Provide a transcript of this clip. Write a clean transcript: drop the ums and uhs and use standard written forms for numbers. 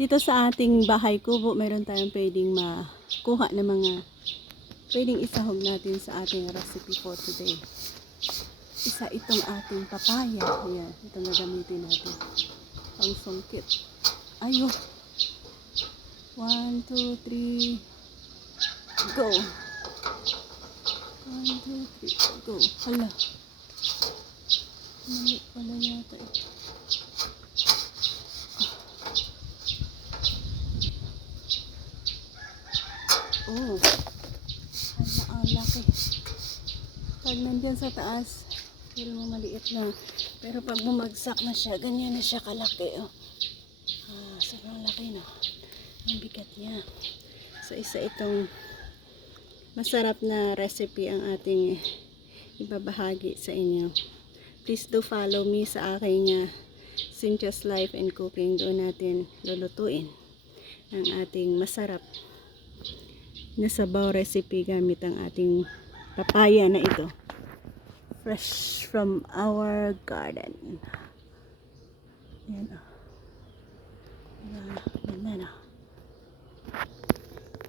Dito sa ating bahay kubo, meron tayong pwedeng makuha ng mga pwedeng isahog natin sa ating recipe for today. Isa itong ating papaya. Ayan, itong gagamitin natin. Pang sungkit. Ayun. 1, 2, 3. Go. 1, 2, 3. Go. Hala. Mali pala yata ito. Oh. Hala, ang laki. Pag nandyan sa taas, feel mo maliit lang. Pero pag bumagsak na siya, ganyan na siya kalaki. Oh. Sobrang laki, no? Ang bigat niya. So, isa itong masarap na recipe ang ating ibabahagi sa inyo. Please do follow me sa aking Cynthia's Life and Cooking. Doon natin lulutuin ang ating masarap na sabaw recipe gamit ang ating papaya na ito. Fresh from our garden. Ayan, oh.